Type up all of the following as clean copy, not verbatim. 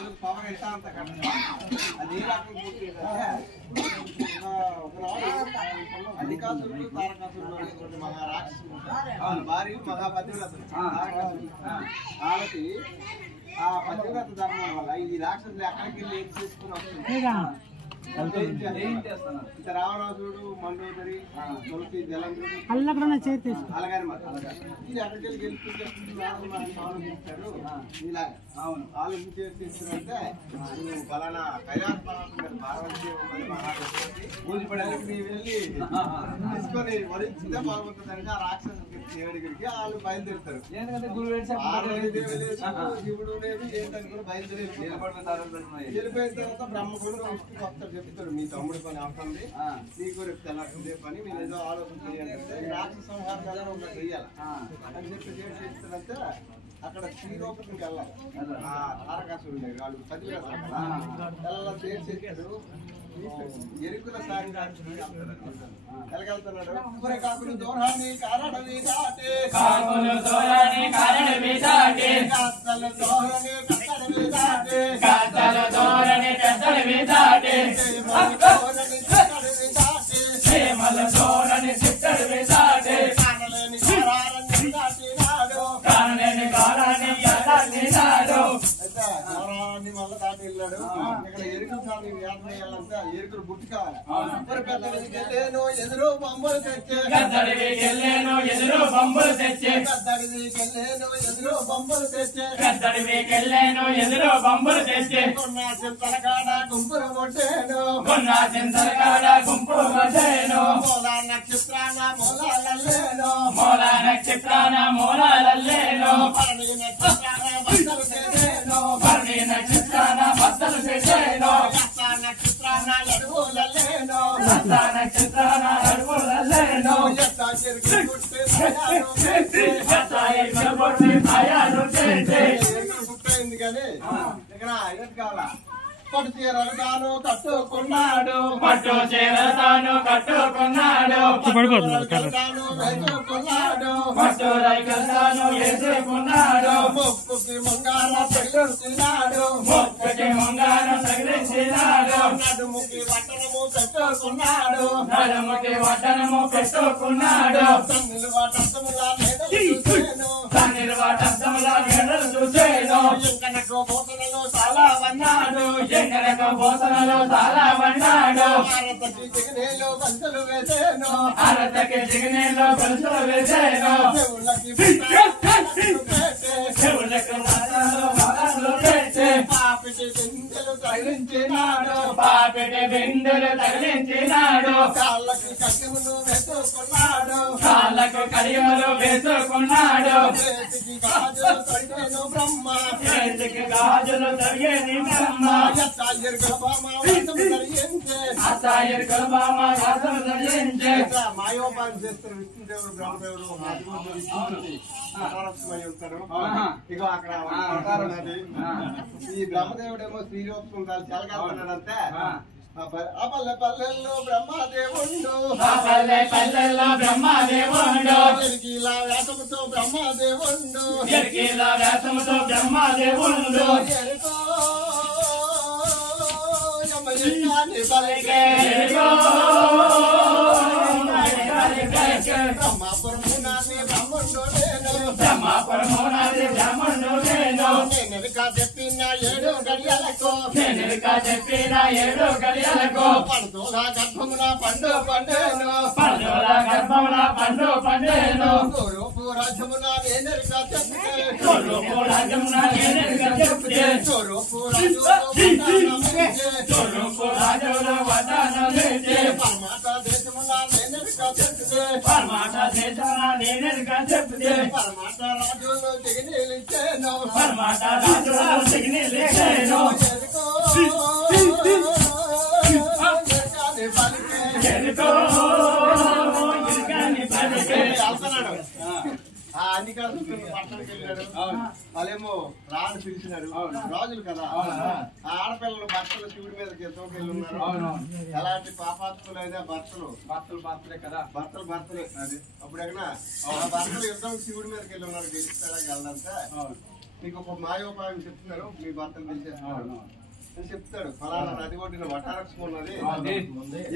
వాళ్ళు పవర్ ఎంత అంత అది ఏ రకం అధికాసులు తారకాసులు మహారాక్షసులు భార్యలు మహాపతివ్రతలు వాళ్ళకి ఆ పతివ్రత ధర్మం వల్ల ఈ రాక్షసులు ఎక్కడికి వెళ్ళి ఏం చేసుకుని వస్తుంది రావణాసుడు మండోదరి తులసి జలంధ్రుడు అలాగని ఇది ఎక్కడికి గెలుపుతారు ఇలాగా ఆలోచించేస్తారంటే ఫలానా కైలాస పూజపడడానికి నీ వెళ్ళి తీసుకొని వరించితే బాగుంటుందని ఆ రాక్షసు దేవుడికి వాళ్ళు బయలుదేరుతారు. శివుడు లేదు ఏంటని కూడా బయలుదేరి వెళ్ళిపోయిన తర్వాత బ్రహ్మకుడు వస్తారు చెప్తాడు మీ తమ్ముడి పని అవుతుంది నీకు రేపు తెల్లే పని మీరు ఏదో ఆలోచన చేయాలంటే రాక్షస సంహారం ఉన్నది చెయ్యాలి అని చెప్పి చేస్తారంటే అక్కడ శ్రీరూపకి వెళ్ళాలి. ఆ తారకాసుడు వాళ్ళు పదివేలు చేసాడు ఎరుకుల సారి ఎలాగెళ్తున్నాడు కాకులు దూరాన్ని కారణమే దాటే కాకులు దూరాన్ని కారణమే దాటే కత్తల దూరని కత్తడమే దాటే కత్తల దూరని కత్తడమే దాటే దూరని కత్తడమే దాటే ప్రేమల దూరని చిత్తడమే దాటే కానలేని కారాన్ని దాటినాడు కానలేని కారాన్ని దాటినాడు దూరాన్ని మళ్ళీ దాటి వెళ్ళాడు. ఇక్కడ ఎరుకుల సారి వ్యాధం చేయాలంటే ఎరుకులు బుట్టి కావాలి. పెద్దడికెళ్ళేను ఎదురు బొమ్మలు తెచ్చే పెద్దడికెళ్ళేను ఎదురు బొమ్మలు తెచ్చే పెద్దడికెళ్ళేను ఎదురు బొమ్మలు తెచ్చే పెద్దడికెళ్ళేను ఎదురు బొమ్మలు తెచ్చే కొన్నా చింతలకాడ గుంపులు కొట్టేను కొన్నా చింతలకాడ గుంపులు కొట్టేను మూలా నక్షత్రాన మూలాలల్లేను మూలా నక్షత్రాన మూలాలల్లేను పరణి నక్షత్రాన బద్దలు చేసేను పరణి నక్షత్రాన బద్దలు చేసేను నక్షత్రాన అడుగులల్లేను నక్షత్రాన అడుగులల్లేను పుట్టయింది కానీ ఇక్కడ ఐదు కావాలా పట్టు చీరలు తాను కట్టుకున్నాడు పట్టు చీరలు తాను కట్టుకున్నాడు తాను వేసుకున్నాడు పట్టు రైకలు తాను వేసుకున్నాడు ముక్కుకి ముంగార తగిలించినాడు ముక్కుకి ముంగార తగిలించినాడు నడుముకి వట్టనము పెట్టుకున్నాడు నడుముకి వట్టనము పెట్టుకున్నాడు తన్నులు వాటములా చూసేను తన్నులు వాటములా చూసేను ఇంకనకు బోతనలో చాలా వన్నాడు ఎంగనకు బోసనలో చాలా వన్నాడు అరతకి జిగనేలో గంటలు వేసేను అరతకి జిగనేలో గంటలు వేసేను చెవులకు మాటలు పెట్టే పాపిటి బిందెలు తగిలించినాడు పాపిటి బిందెలు తగిలించినాడు కాళ్ళకి కడియములు వేసుకున్నాడు కాళ్ళకు కడియములు వేసుకున్నాడు చేతికి గాజులు తడిగేను బ్రహ్మ చేతికి గాజులు తడిగేని బ్రహ్మ మాయోపాయం చేస్తారు విష్ణుదేవుడు బ్రహ్మదేవుడు ఉంటారు. ఇక అక్కడ ఈ బ్రహ్మదేవుడేమో శ్రీరూపం చెలగాడుతున్నాడంటే పల్లె పల్లెల్లో బ్రహ్మదేవుండు పల్లెల్లో బ్రహ్మదేవుండు ఎరికిలా వేషముతో బ్రహ్మదేవుండు ఎరికిలా వేషముతో బ్రహ్మదేవుండు ఎరుకో చెప్పిన 7 గడియలకు చెప్పిన 7 గడియలకు పండుల గర్భమున పండు పండేను పండుల గర్భమున పండు పండేను తూర్పు రాజ్యమున నేనెరుక చెప్తే తూర్పు రాజ్యమున నేనెరుక చెప్తే తూర్పు రాజ్యమున వదనలేతే పరమాత దేశమున నేనెరుక చెప్తే పరమాత దేశమున నేనెరుక చెప్తే పరమాత రాజులు దిగనిలిచేను పరమాత రాజులు దిగనిలిచేను పట్టణకి వెళ్ళాడు. వాళ్ళేమో రాడు పిలిచినారు. రాజులు కదా ఆడపిల్లలు భర్తలు శివుడి మీద తోకెళ్ళి ఉన్నారు. ఎలాంటి పాపాత్ములైన భర్తలు భర్తలే కదా భర్తలే అది అప్పుడు ఎక్కడ భర్తలు యుద్ధం శివుడి మీదకి వెళ్ళి ఉన్నారు. గెలుస్తాడా గెలదంటే మీకు ఒక మాయోపాయం చెప్తున్నారు, మీ భర్తను తెలిసేస్తున్నారు అని చెప్తాడు. ఫలానా నది ఒడ్డిన వటారక్షం ఉన్నది,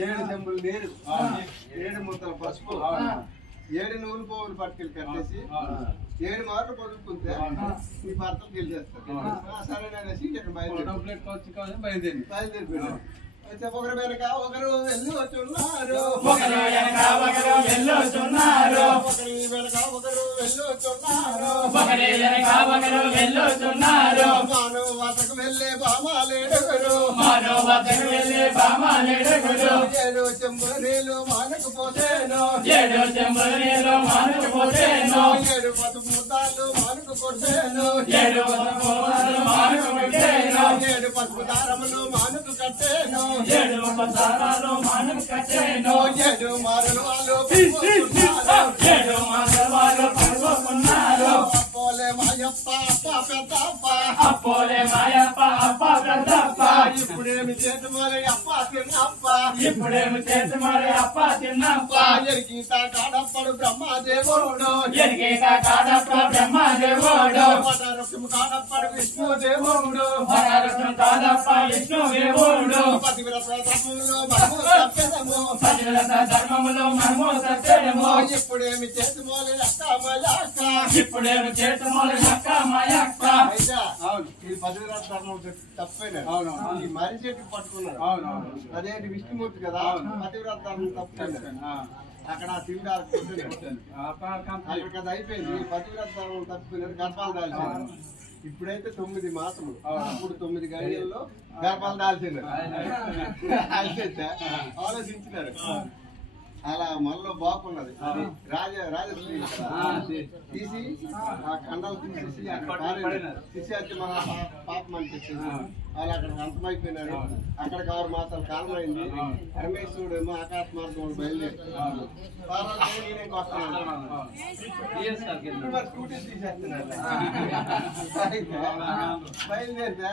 7 చెంబులు నీరు, 7 ముద్దల పసుపు, 7 నూలు పోగులు పట్టుకెళ్ళి కట్టేసి 7 మార్లు పొదుపుకుంటే మీ భర్తను గెలిచేస్తారు. సరేననేసి ఇక్కడ బయలుదేరిపోయాడు. అయితే ఒకరు వెనక ఒకరు వెళ్ళుచున్నారు, ఒకరు వెనక ఒకరు వెళ్ళుచున్నారు, ఒకరి వెనక ఒకరు వెళ్ళుచున్నారు, ఒకరి వెనక ఒకరు వెళ్ళుచున్నారు. మానవతకు వెళ్ళే బామాలేడుగురు, మానవతకు వెళ్ళే బామాలేడుగురు. 7 చెంబుల నీళ్లు మానకపోతేను, 7 చెంబుల నీళ్లు మానకపోతేను, 7 పసుపు ముద్దాలు మానకు కొట్టేను, 7 పసుపు ముద్దాలు మానకు కొట్టేను, 7 పసుపు దారములు మానకు కట్టేను, 7 పసారాలు మానకు కట్టేను, 7 మారలు వాళ్ళు 7 మారలు వాళ్ళు పడుకున్నారు. అప్పోలే మాయప్ప అప్ప పెద్దప్ప, అప్పోలే మాయప్ప అప్ప పెద్దప్ప. ఇప్పుడేమి చేతుమోలే అప్ప తిన్నప్ప, ఇప్పుడేమి చేతుమోలే అప్ప తిన్నప్ప. ఎరిగీత కాడప్పడు బ్రహ్మదేవుడు, ఎరిగీత కాడప్పడు బ్రహ్మదేవుడు. వటారక్షం కాడప్పడు విష్ణుదేవుడు, వటారక్షం కాడప్ప విష్ణుదేవుడు. పతివ్రత ధర్మములో మనము సత్యము, పతివ్రత ధర్మములో మనము సత్యము. ఇప్పుడేమి చేతుమోలే అక్క మాయక్క, ఇప్పుడేమి చేతుమోలే అక్క మాయక్క. అయితే ఈ పతివ్రత ధర్మం తప్పైనా ఈ మర్రి చెట్టు పట్టుకున్నారు. అదేంటి విష్ణుమూర్తి కదా, పతివ్రత ధర్మం తప్పైనా అక్కడ తిండారు అక్కడ అది అయిపోయింది. పతివ్రత ధర్మం తప్పిపోయినారు, గర్భాలు దాల్చారు. ఇప్పుడైతే 9 మాసములు, అప్పుడు 9 గడియల్లో గర్భాలు దాల్చినారు. ఆలోచించినారు. అలా మనలో బాగున్నది. రాజశ్రీ తీసి ఆ కండాలు తీసేసి అక్కడ తీసి వచ్చి మన పాపం అని చెప్పేసి వాళ్ళు అక్కడ అంతమైపోయినారు. అక్కడ 6 మాసాలు కాలం అయింది. పరమేశ్వరుడు ఏమో ఆకాశ మార్గం బయలుదేరి స్కూటీ తీసేస్తున్నారు. బయలుదేరితే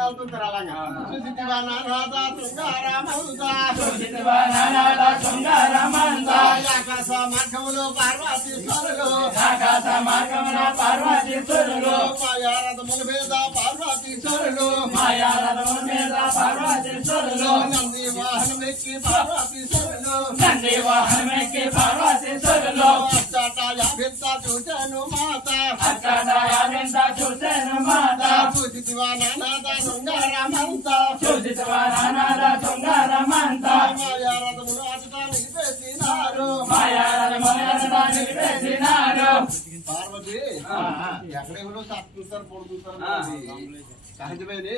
వెళ్తుంటారు. అలాగా చూసివా నానాదా శృంగారామంతా, ఆకాశ మార్గములో పార్వతీశ్వరులు, ఆకాశ మార్గములో పార్వతీశ్వరులు. మాయారథముల మీద పార్వతీశ్వరులు, మాయారథముల మీద పార్వతీశ్వరులు. నంది వాహనం ఎక్కి పార్వతీశ్వరులు, నంది వాహనం ఎక్కి పార్వతీశ్వరులు. అష్టాయాభింత చూశాను మాత, అష్టాయాభింత చూశాను మాత. చూసివా నానాద శృంగారమంత, చూసివా నానాద శృంగారమంత. మాయారథములు అటుగా నిలిపేసినారు, మాయారథములు అటుగా నిలిపేసినారు. పార్వతి ఎక్కడెవరో సత్తుంటారు పొడుతుంటారు సహజమేని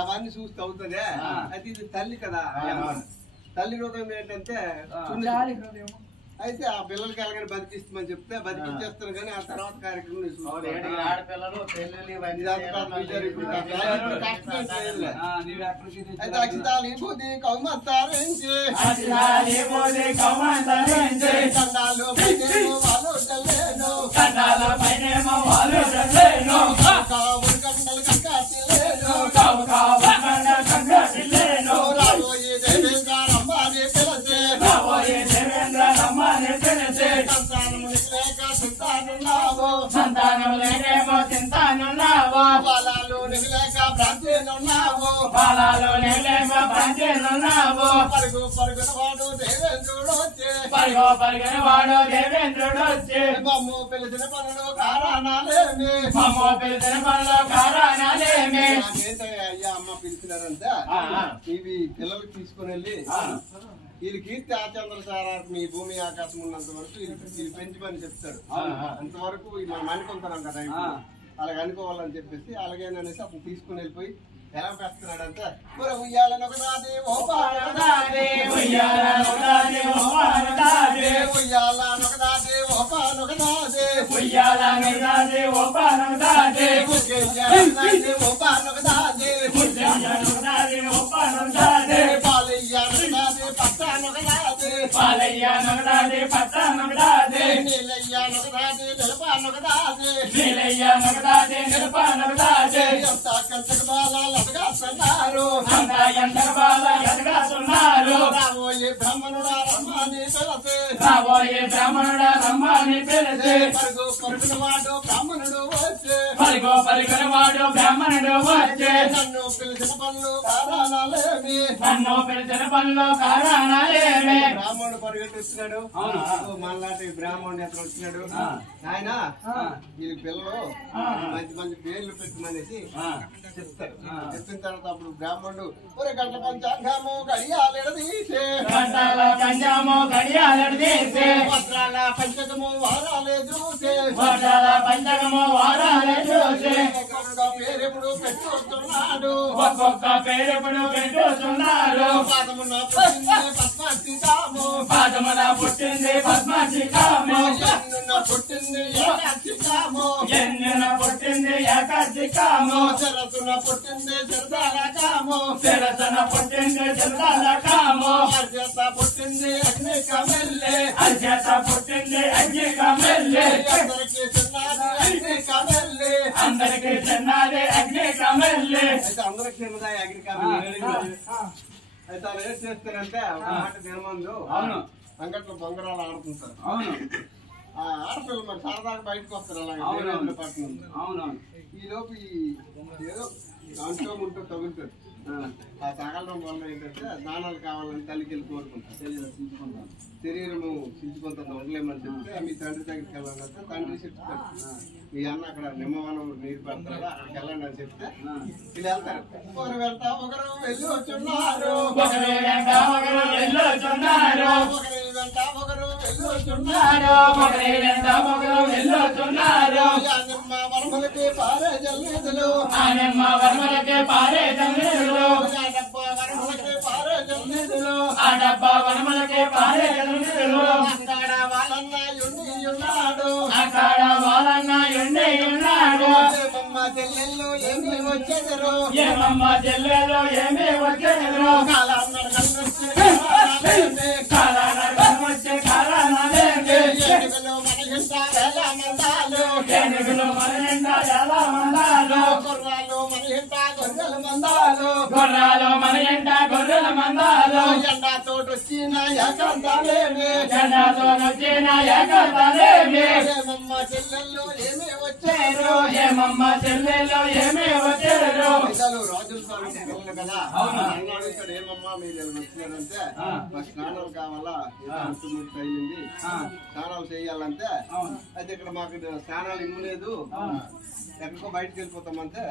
అవన్నీ చూస్తే అవుతుంది. అయితే ఇది తల్లి కదా, తల్లి హృదయం ఏంటంటే అయితే ఆ పిల్లలకి ఎలాగైనా బతికిస్తామని చెప్తే బతికిచ్చేస్తారు. కానీ ఆ తర్వాత కార్యక్రమం అయితే అక్షితాలు బుద్ధి కౌమంతారించి కండాలు వాళ్ళు చల్లేను, కండలు కంకాటిలేను. రాబోయే దేవేంద్ర రమ్మాని పిలిచే, రాబోయే దేవేంద్ర రమ్మాని పిలిచే. సంతానము లేక చింతానున్నావు, సంతానము లేకేమో చింతానున్నావు. బాలాలు లేక భ్రాంతినున్నావు, బాలాలు లేకేమో భ్రాంతినున్నావు. పరుగు పరుగున వాడు దేవేంద్రుడు వచ్చే, పరుగు పరుగున వాడు దేవేంద్రుడు వచ్చే. మమ్ము పిలిచిన పనులు కారణాలేమి, మమ్ము పిలిచిన పనులు కారణాలేమి. అయ్యా అమ్మ పిలిచినారంటే ఇవి పిల్లలకి తీసుకుని వెళ్ళి వీళ్ళు కీర్తి ఆచంద్ర సారారు మీ భూమి ఆకాశం ఉన్నంత వరకు వీళ్ళు పెంచి పని చెప్తాడు. అంతవరకు మనం అనుకుంటున్నాం కదా, అలాగ అనుకోవాలని చెప్పేసి అలాగేననేసి అప్పుడు తీసుకుని వెళ్ళిపోయి ఎలా పెడుతున్నాడంటే ఉయ్యాలనొకదాది ఓ పానొకదాది, ఉయ్యాలనొకదాది ఓ పానొకదాది, ఉయ్యాలనొకదాది ఓ పానొకదాది, ఉయ్యాలనొకదాది ఓ పానొకదాది, ఉయ్యాలనొకదాది ఓ పానొకదాది, ఉయ్యాలనొకదాది ఓ పానొకదాది. పాలయ్యానొకదాది పట్టానొకదాది, పాలయ్యానొకదాది పట్టానొకదాది, నీలయ్యానొకదాది నిలపానొకదాది, నీలయ్యానొకదాది నిలపానొకదాది. ఎంత కంచక బాలాలు ఎదగాస్తున్నారు, అంతా ఎంతక బాల ఎదగాస్తున్నారు. రాబోయే బ్రహ్మనుడా రమ్మాని పిలసే, రాబోయే రాబోయే బ్రాహ్మణుడా రమ్మని పిలిచి పరుగు పరుగున వాడు బ్రాహ్మణుడు వచ్చే పలుగో పలుకున వాడు బ్రాహ్మణుడు వచ్చే నన్ను పిలిచిన పనులు కారణాలేమి నన్ను పిలిచిన పనులు కారణాలేమి బ్రాహ్మణుడు పరిగెత్తి వచ్చినాడు మనలాంటి బ్రాహ్మణుడు ఎక్కడ వచ్చినాడు ఆయన ఈ పిల్లలు మంచి మంచి పేర్లు పెట్టమనేసి చెప్తారు చెప్పిన తర్వాత అప్పుడు బ్రాహ్మణుడు ఒరే గంట పంచాంగము గడియాలెడదీసే గంటల పంచము గడియాలను తీసి వస్త్రాల పంచకము వారాలే చూసే వడ్డాల పంచకము వారాలే చూసి పేరెప్పుడు పెట్టుతున్నాడు ఒక్కొక్క పేరెప్పుడు పెట్టుతున్నారు పాదమున పుట్టింది పద్మాక్షికాము పాదమున పుట్టింది పద్మాక్షికాము ఎన్నున పుట్టింది ఏకాక్షికాము ఎన్నున పుట్టింది ఏకాక్షికాము శరసున పుట్టింది శరదారకాము శిరసన పుట్టింది శిల్లాలకాము అర్జత పుట్టింది అగ్ని కమెల్లె అర్జత పుట్టింది అగ్ని కమెల్లి అందరికి చిన్నది అగ్ని కమెల్లె అందరికి చిన్నది అగ్ని కమెల్లి అయితే అందరికి చిన్నదా అగ్ని కమెల్లె అయితే వాళ్ళు ఏం చేస్తారంటే ఒక మాట తినమందు అవును అంగట్లో బొంగరాలు ఆడుతుంటారు అవును ఆడపిల్లలు మరి సరదాగా బయటకు వస్తారు అలాగే పట్టణం అవునవును ఈ లోపు ఏదో దాంట్లో ఉంటూ తగులుతుంది ఆ తగలడం వల్ల ఏంటంటే దానాలు కావాలని తల్లికి వెళ్ళి కోరుకుంటారు శరీరము చించుకుంటుంది ఉండలేమని చెప్తే మీ తండ్రి దగ్గరికి వెళ్ళాలంటే తండ్రి చెప్తారు మీ అన్న అక్కడ నిమ్మవనం నీరు పెడతారు అక్కడికి వెళ్ళండి అని చెప్తే వీళ్ళు వెళ్తారు ఒకరు వెళ్తా ఒకరు వెళ్ళి వచ్చున్నారు ఒకరు వెంట ఒకరు వెళ్ళొచున్నారు ఒకరు వెళ్తా ఒకరు వెళ్ళి వచ్చున్నారు ఒకరి వెంట ఒకరు వెళ్ళొచున్నారు నిమ్మ వరములకి పారే జల్లేదులు ఆ నిమ్మ వర్మలకి పారే జల్లులు డబ్బా వరములకి పారే జల్లేదులు ఆ డబ్బా వనములకి పారే జల్లులు అక్కడ వాళ్ళన్న ఉన్నాడు అక్కడ వాళ్ళన్న ఎండి ఉన్నాడు ఏమమ్మ చెల్లెళ్ళు ఏమి వచ్చేదరు ఏమమ్మ చెల్లెలు ఏమి వచ్చేరు కాలన్నర కన్నొచ్చి కారణం వచ్చే కారణాలేంటి ఏనుగులు మన ఇంట వేల మందాలు ఏనుగులు మన ఎండ ఎలా మందాలు గుర్రాలు మన ఇంట గొర్రెల మందాలు గుర్రాలు మన ఎండ గొర్రెల మందాలు ఎండా తోటి వచ్చిన ఏకాంతాలేమి జెండాతో వచ్చిన ఏకతలేమి ఏమమ్మ చెల్లెళ్ళు ఏమి వచ్చారు ఏమమ్మ చెల్లెలు ఏమి వచ్చారు పెద్దలు రాజుల స్వామి పిల్లలు కదా అన్నాడు ఇక్కడ ఏమమ్మా మీరు ఇలా వచ్చినారంటే మా స్నానాలు కావాలా ముట్టి అయింది స్నానాలు చేయాలంటే అయితే ఇక్కడ మాకు స్నానాలు ఇమ్మలేదు ఎక్కడికో బయటకు వెళ్ళిపోతామంటే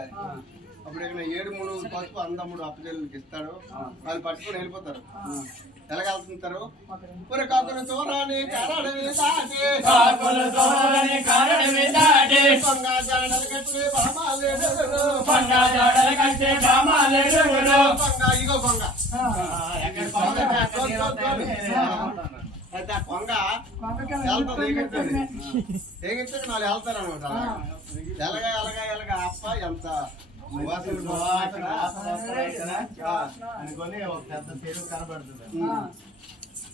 అప్పుడు ఇక్కడ 7 పసుపు అందముడు అప్పచెల్లెలకి ఇస్తాడు వాళ్ళు పట్టుకొని వెళ్ళిపోతారు ఎలాగెళ్తుంటారు కాకులు చూడని కారడవి దాటి కాకులు తోలని కారణమి దాటి కొంగ జాడలు కట్టి బామాలేడు కొండ జాడలు కట్టి బామాలేడుగులు కొంగ ఇగో కొంగ అయితే ఆ కొంగ వెళ్తుంది ఎగుతుంది వాళ్ళు వెళ్తారు అనమాట ఎలగా ఎలగా ఎలగా అప్ప ఎంత అనుకొని ఒక పెద్ద చెరువు కనబడుతుంది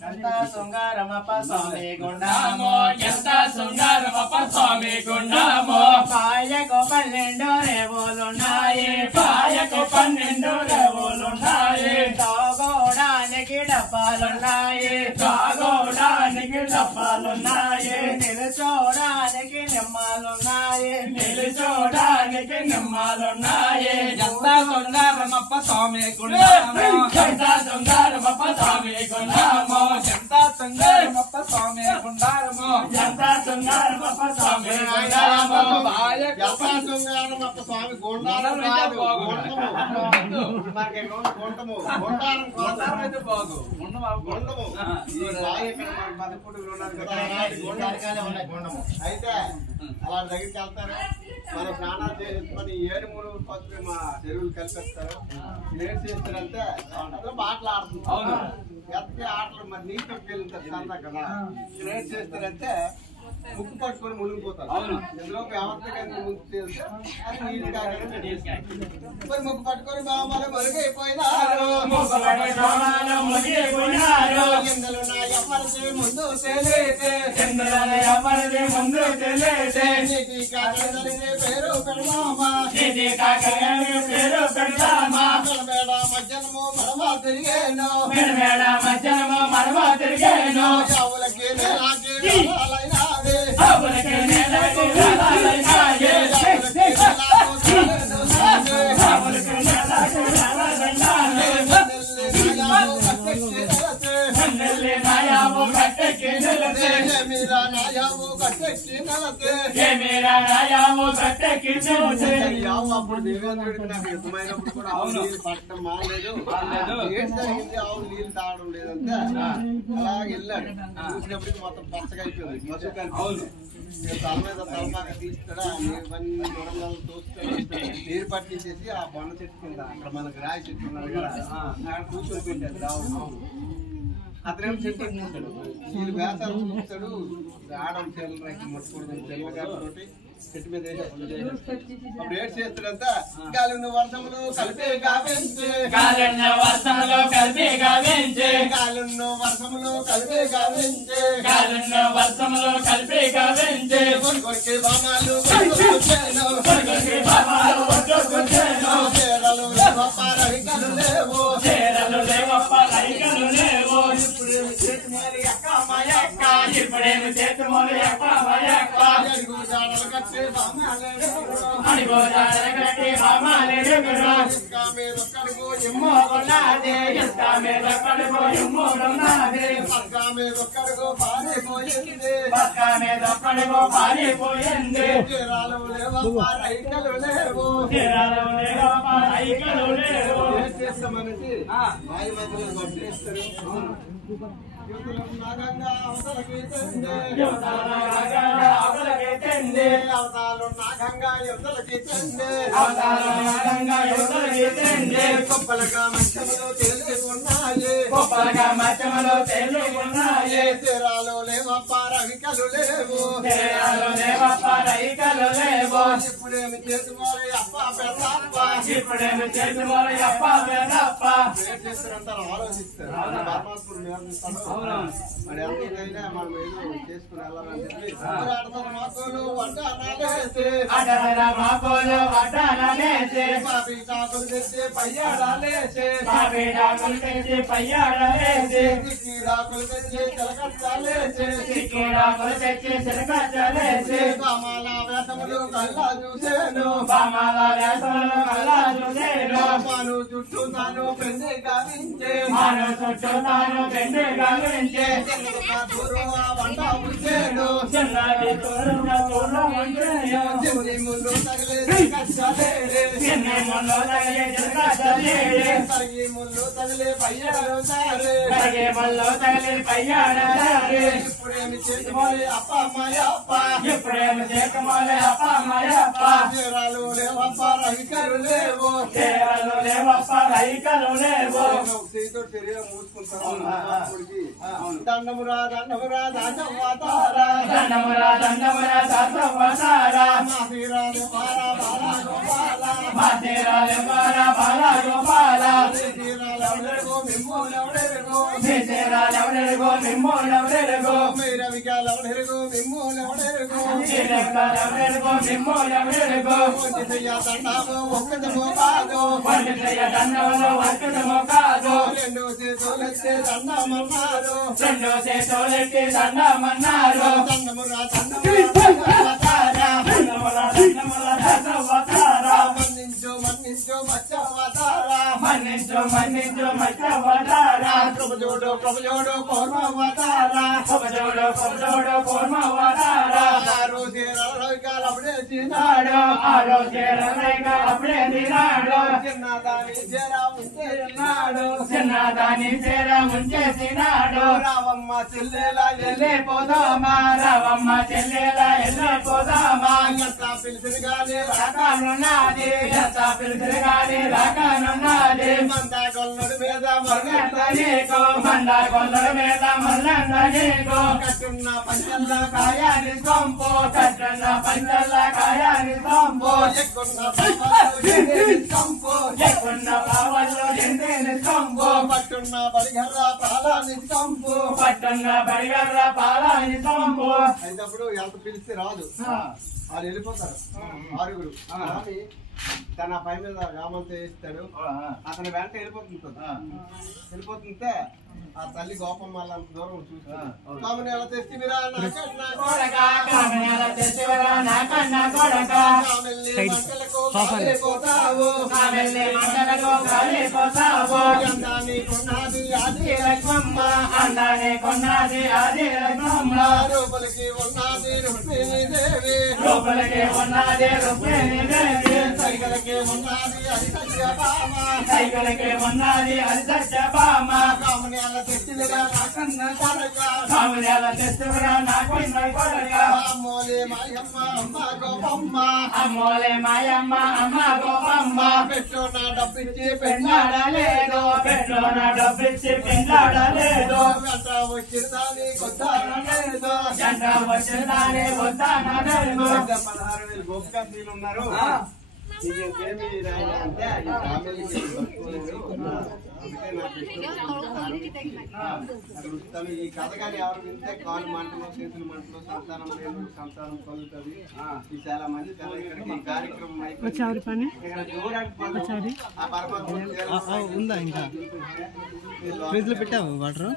ఎంత శృంగారమప్ప స్వామి గుండామో ఎంత శృంగారమప్ప స్వామి గుండామో పాయకు 12 రేవులున్నాయి పాయకు 12 రేవులున్నాయి తాగోడానికి డబ్బాలున్నాయి తాగోడానికి డబ్బాలున్నాయి నిలుచోడానికి నిమ్మాలున్నాయి నిలుచోడానికి నిమ్మాలున్నాయి ఎంత శృంగారమప్ప స్వామి గుండామో ఎంత శృంగారమప్ప స్వామి గుండామో ఎంత శృంగారమప్ప స్వామి గుండారమో ఎంత శృంగారమప్ప స్వామి గుండారమో స్వామి గోండారం కాదు గుంటము గోండారం గుండము ఈ రాయి ఇక్కడ మనకి మదపుడుగులు ఉన్నారు కదా అయితే అలా దగ్గరికి వెళ్తారు మనం స్నానాలు చేసుకొని 7 పసుపు మా చెరువులు కలిపేస్తారు ఏం చేస్తారంటే అందులో ఆటలు ఆడుతుంటారు ఎత్తకి ఆటలు మరి నీటికి వెళ్తారు సరదా కదా ఏం చేస్తారంటే ముక్కు పట్టుకొని మునిగిపోతారు ఎందులో వ్యవస్థగా ముందు అది నీళ్ళు కాగానే మరి ముక్కు పట్టుకొని బామాలు మరుగైపోయినారు ఎందలు నా ఎవరిది ముందు తెలియదే ఎవరిది ముందు తెలియదే నీటి కాకరిదే పేరు పెడదామా ఇది కాకరని పేరు పెడతామా మేడ మధ్యాహ్నము మరమా తిరిగేను మేడ మధ్యాహ్నము మరమా తిరిగేను చావులకి నేలాకి బాబులకి నేలకు వేలాలయ్యాయే బాబులకి నేలకు వేలాలయ్యాయే నెల్లి నాయావు గట్టెక్కి నిలతే మీరా నాయావు గట్టెక్కి నిలతే మీరా నాయావు గట్టెక్కి నిలతే అప్పుడు దేవేంద్రుడికి నాకు యుద్ధమైనప్పుడు కూడా ఆవు నీళ్ళు పట్టడం మానలేదు ఏడు జరిగింది ఆవు నీళ్ళు తాగడం లేదంటే అలాగే వెళ్ళాడు చూసినప్పటికి మొత్తం పచ్చగా అయిపోయింది అవును తల మీద తలపాక తీసుకుడా ఇవన్నీ దూరంగా తోసుకొని నీరు పట్టించేసి ఆ బొండ చెట్టు కింద అక్కడ మనకు రాయి చెట్టు ఉన్నాడు కదా అక్కడ కూర్చొని పెట్టాడు రావు అతనేమో చెట్టు ఎక్కుంటాడు వీళ్ళు వేసాలు చూస్తాడు ఆడం చెల్లకి ముట్టుకుంటాడు చెల్లగారితోటి చెట్టు మీద అప్పుడు ఏడు చేస్తాడంతా గాలిన వర్షములు కలిపే గావించే గాలిన వర్షములు కలిపే గావించే గాలిన వర్షములు కలిపే గావించే గాలిన వర్షములు కలిపే గావించే కొడుకొడికి బామాలు కొడుకొచ్చేను కొడుకొడికి బామాలు కొడుకొచ్చేను చేరలు లేవప్ప రవికలు లేవు చేరలు లేవప్ప రవికలు లేవు ఇప్పుడేమి చేతి మరి అక్క మాయక్క ఇప్పుడేమి చేతి మొదలు ఎక్క మాయక్క అడుగు జాడలు కట్టి బామాలేడు అడిగో జాడలు కట్టి బామాలేడుగురు ఇంకా మీద ఒక్కడుగు ఎమ్మో కొన్నాదే ఇస్తా మీద కడుగు ఎమ్మో కొన్నాదే పక్క మీద ఒక్కడుగు పారిపోయింది పక్క మీద కడుగు పారిపోయింది తీరాలు లేవప్ప రైకలు లేవు తీరాలు లేవప్ప రైకలు లేవు ఏం చేస్తామనేసి వాయు మధ్యలో కొట్టేస్తారు నాగంగా అవతలకి తెండే అవతాలు నాగంగా యువతలకి తెండే గొప్పలుగా మధ్యములో తేలి ఉన్నాయి తీరాలు లేవప్ప రవికలు లేవు ఇప్పుడేమి చేసుకోవాలి అప్ప పెద్దప్ప ఏం చేస్తారంటారు ఆలోచిస్తారు పరమాత్ముడు మేలుస్తాడు మరి ఎంతైనా మనం ఏదో చేసుకుని వెళ్ళాలని చెప్పి ఆడతారు మాకోలు వడ్డాలేసి పాపి టాకులు తెచ్చి పయ్యాడాలేసి దిక్కి రాకులు తెచ్చి చిలకచ్చాలేసి బామాల వేసములు కల్లా చూసేను మాను చుట్టూ తాను పెండి గావించే వంట ఉంచేను చిన్ని ముళ్ళు తగిలే తరిగి ముళ్ళు తగిలే పయ్యాడు ఇప్పుడేమి చేసుకోవాలి అప్ప అమ్మాయప్ప తీరాలు లేవప్ప రవికలు లేవు చేతితో శరీరం మూసుకుంటారు దండమురా మాతీరాలు బాలా గోపాల మిమ్మోలెవడెరుగో మీరవికాలెవడెరుగో మిమ్మోలెవడెరుగో దండాము ఒక్కదమో కాదు రెండు చేతులెత్తే దండమన్నారు దండమురా మన్నించు మచ్చవతారా ప్రభుజోడు కోర్మవతారా అప్పుడే తినాడు చిన్నదాని చేరా ఉంచేసినాడు రావమ్మ చెల్లెలా వెళ్ళిపోదామా ఎంత పిలిచిన గాని రాకానున్నది మంద గొల్లడి మీద కట్టున్న పంచల్ల కాయాని సొంపు ఎక్కున్న పావల్లో ఎండేని సొంపు పట్టున్న బడిగర్ర పాలాని సొంపు అయినప్పుడు ఎంత పిలిస్తే రాదు వాళ్ళు వెళ్ళిపోతారు ఆరుగురు తన పై మీద రామంతా వేస్తాడు. అతని వెంట వెళ్ళిపోతుంటే ఆ తల్లి గోపమ్మ అంత దూరం చూస్తాడు. కామని ఎలా తెచ్చివిరా లోపలికి ఉన్నది రుక్మిణీదేవి, లోపలికి ఉన్నది రుక్మిణీదేవి, సైగలకి ఉన్నది అది సత్యభామ, సైగలకి ఉన్నది అది సత్యభామ. కామని ఎలా తెచ్చివిరా నాకన్న కొడక, కామని ఎలా తెచ్చివిరా నాకన్న కొడక. అమ్మోలే మాయమ్మ అమ్మ గోపమ్మ, అమ్మోలే మాయమ్మ అమ్మ గోపమ్మ. పెట్లోన డబ్బిచ్చి పెళ్ళాడలేదు, పెట్లోన డబ్బిచ్చి పెళ్ళాడలేదు. వెంట వచ్చిందాని కొద్దానలేదు, వెంట వచ్చిందాని కొద్దానలేదు. 16,000 గోపికాస్త్రీలు ఉన్నారు. నీకేమి రాయని అంటే ఈ ఫ్యామిలీకి ఈ కథ కానీ ఎవరు వింటే కాలు మంటలు చేతులు మంటలు సంతానం లేదు సంతానం కలుగుతుంది. ఈ చాలా మంది ఇక్కడికి ఈ కార్యక్రమం అయిపోయింది. ఆ పరమాత్మ ఉందా ఇంకా ఫ్రిడ్జ్ లో పెట్టావు వాటర్.